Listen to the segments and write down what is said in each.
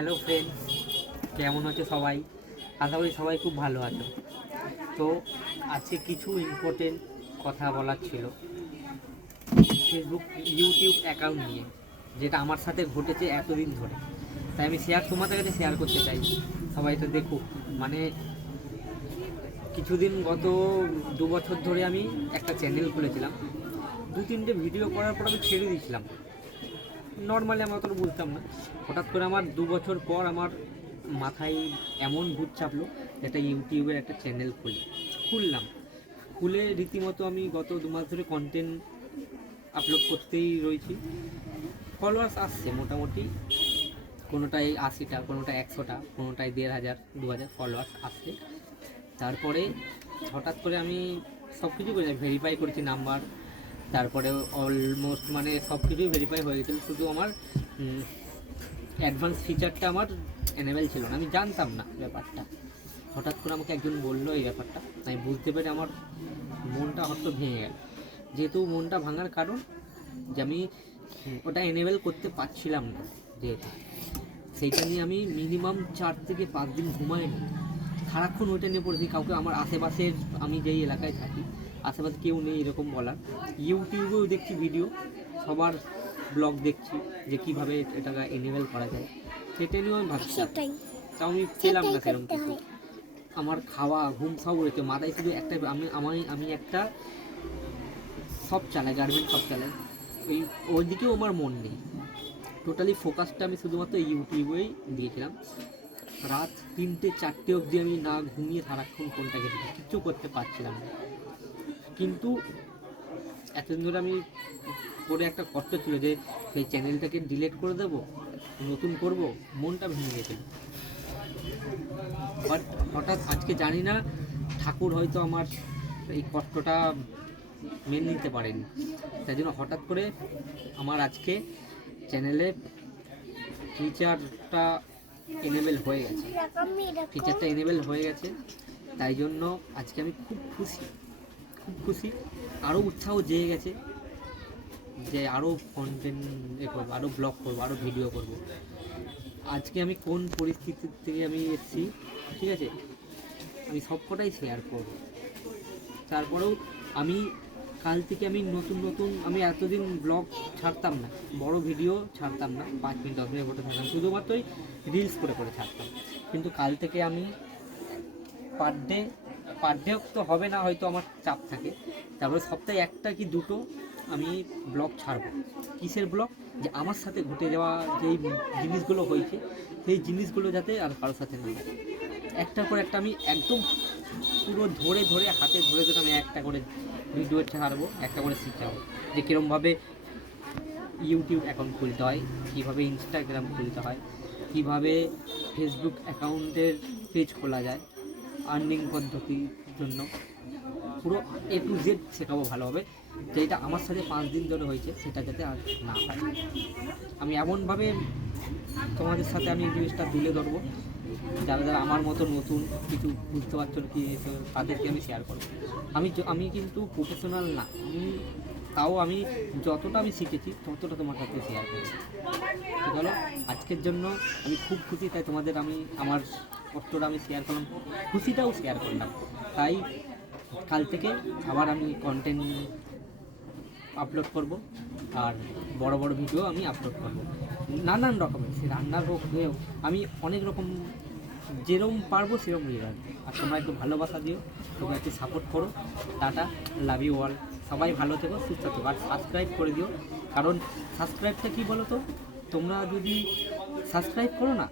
Hello friends, কেমন আছো সবাই? আশা করি সবাই খুব ভালো আছো। তো আজকে কিছু ইম্পর্টেন্ট কথা বলার ছিল ফেসবুক ইউটিউব অ্যাকাউন্ট নিয়ে, যেটা আমার সাথে ঘটেছে এতদিন ধরে। তাই আমি তোমাদের কাছে শেয়ার করতে চাই, সবাই এটা দেখুক। মানে কিছুদিন গত 2 বছর ধরে আমি একটা চ্যানেল খুলেছিলাম, 2-3টে ভিডিও করার পর আমি ছেড়ে দিয়েছিলাম। নর্মালি আমি অতটা বুঝতাম না। হঠাৎ করে আমার 2 বছর পর আমার মাথায় এমন ভূত চাপলো, একটা ইউটিউবের একটা চ্যানেল খুললাম। খুলে রীতিমতো আমি গত 2 মাস ধরে কন্টেন্ট আপলোড করতেই রয়েছি। ফলোয়ার্স আসছে মোটামুটি, কোনোটাই 80টা, কোনোটা 100টা, কোনোটাই 1500 2000 ফলোয়ার্স আসছে। তারপরে হঠাৎ করে আমি সব কিছু করে ভেরিফাই করেছি নাম্বার, তারপরে অলমোস্ট মানে সব কিছুই ভেরিফাই হয়ে গেছিলো, শুধু আমার অ্যাডভান্স ফিচারটা আমার এনেবেল ছিল না। আমি জানতাম না ব্যাপারটা, হঠাৎ করে আমাকে একজন বললো এই ব্যাপারটা। আমি বুঝতে পেরে আমার মনটা হয়তো ভেঙে গেল। যেহেতু মনটা ভাঙার কারণ যে আমি ওটা এনেবেল করতে পারছিলাম না, যেহেতু সেইটা নিয়ে আমি মিনিমাম 4 থেকে 5 দিন ঘুমাইনি। সারাক্ষণ ওইটা নিয়ে পড়েছি। কাউকে আমার আশেপাশের, আমি যেই এলাকায় থাকি আশেপাশে কেউ নেই এরকম বলার। ইউটিউবেও দেখছি ভিডিও, সবার ব্লগ দেখছি যে কীভাবে এটাকে এনেবেল করা যায়, সেটা নিয়েও আমি ভাবছিলাম। তাও আমি পেলাম না সেরকম কিছু। আমার খাওয়া ঘুম সব রয়েছে মাথায়, শুধু একটাই আমি একটা সব চালাই, গার্মেন্ট সব চালাই। ওই দিকেও আমার মন নেই। টোটালি ফোকাসটা আমি শুধুমাত্র ইউটিউবেই দিয়েছিলাম। রাত 3টে 4টে অবধি আমি না ঘুমিয়ে সারাক্ষণ ফোনটাকে দিই, কিচ্ছু করতে পারছিলাম না। কিন্তু এতদিন ধরে আমি করে একটা কষ্ট ছিল যে সেই চ্যানেলটাকে ডিলিট করে দেবো, নতুন করব, মনটা ভেঙে গেছিল। বাট হঠাৎ আজকে জানি না, ঠাকুর হয়তো আমার এই কষ্টটা মেনে নিতে পারেনি, তাই জন্য হঠাৎ করে আমার আজকে চ্যানেলে ফিচারটা এনেবেল হয়ে গেছে। তাই জন্য আজকে আমি খুব খুশি। আরও উৎসাহ জেগে গেছে যে আরও কন্টেন্ট করবো, আরও ব্লগ করবো, আরও ভিডিও করব। আজকে আমি কোন পরিস্থিতি থেকে আমি এসেছি, ঠিক আছে, আমি সবকটাই শেয়ার করব। তারপরেও আমি কাল থেকে আমি নতুন আমি এতদিন ব্লগ ছাড়তাম না, বড় ভিডিও ছাড়তাম না, 5 মিনিট 10 মিনিট ফটো ছাড়তাম, শুধুমাত্রই রিলস করে ছাড়তাম। কিন্তু কাল থেকে আমি পার ডে তো হবে না, হয়তো আমার চাপ থাকে, তারপরে সপ্তাহে 1টা কি 2টো আমি ব্লগ ছাড়বো। কিসের ব্লগ? যে আমার সাথে ঘটে যাওয়া যেই জিনিসগুলো হয়েছে, সেই জিনিসগুলো যাতে আর কারোর সাথে না হয়। একটার পর একটা আমি একদম পুরো ধরে হাতে ধরে আমি একটা করে ভিডিও ছাড়বো, একটা করে শিখাবো যে কীরকমভাবে ইউটিউব অ্যাকাউন্ট খুলতে হয়, কীভাবে ইনস্টাগ্রাম খুলতে হয়, কীভাবে ফেসবুক অ্যাকাউন্টের পেজ খোলা যায়, আর্নিং পদ্ধতির জন্য পুরো A to Z শেখাবো ভালোভাবে। যেটা আমার সাথে 5 দিন ধরে হয়েছে সেটা যাতে আর না হয়। আমি এমনভাবে তোমাদের সাথে আমি এই জিনিসটা তুলে ধরবো, যারা আমার মতো নতুন কিছু বুঝতে পারছো কি, তাদেরকে আমি শেয়ার করবো। আমি কিন্তু প্রফেশনাল না, তাও আমি যতটা আমি শিখেছি ততটা তোমার সাথে শেয়ার করবো। তো চলো, আজকের জন্য আমি খুব খুশি, তাই তোমাদের আমি আমার কষ্টটা আমি শেয়ার করলাম, খুশিটাও শেয়ার করলাম। তাই কাল থেকে আবার আমি কন্টেন্ট আপলোড করব, আর বড় ভিডিও আমি আপলোড করব, নানান রকমের, সে রান্নার হোক, আমি অনেক রকম যেরকম পারবো সেরকম নিয়ে রাখবো। আর তোমরা একটু ভালোবাসা দিও, তোমরা একটু সাপোর্ট করো। Tata, love you all. সবাই ভালো থেকো, সুস্থ থেকো, আর সাবস্ক্রাইব করে দিও। কারণ সাবস্ক্রাইবটা কী বলো তো, তোমরা যদি সাবস্ক্রাইব করো না,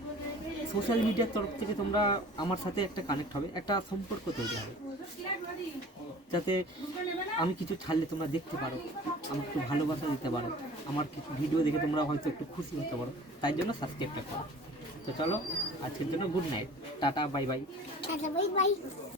সোশ্যাল মিডিয়ার তরফ থেকে তোমরা আমার সাথে একটা কানেক্ট হবে, একটা সম্পর্ক তৈরি হবে, যাতে আমি কিছু ছাড়লে তোমরা দেখতে পারো, আমাকে একটু ভালোবাসা দিতে পারো, আমার কিছু ভিডিও দেখে তোমরা হয়তো একটু খুশি হতে পারো। তাই জন্য সাবস্ক্রাইবটা করো। তো চলো, আজকের জন্য good night, tata, bye bye.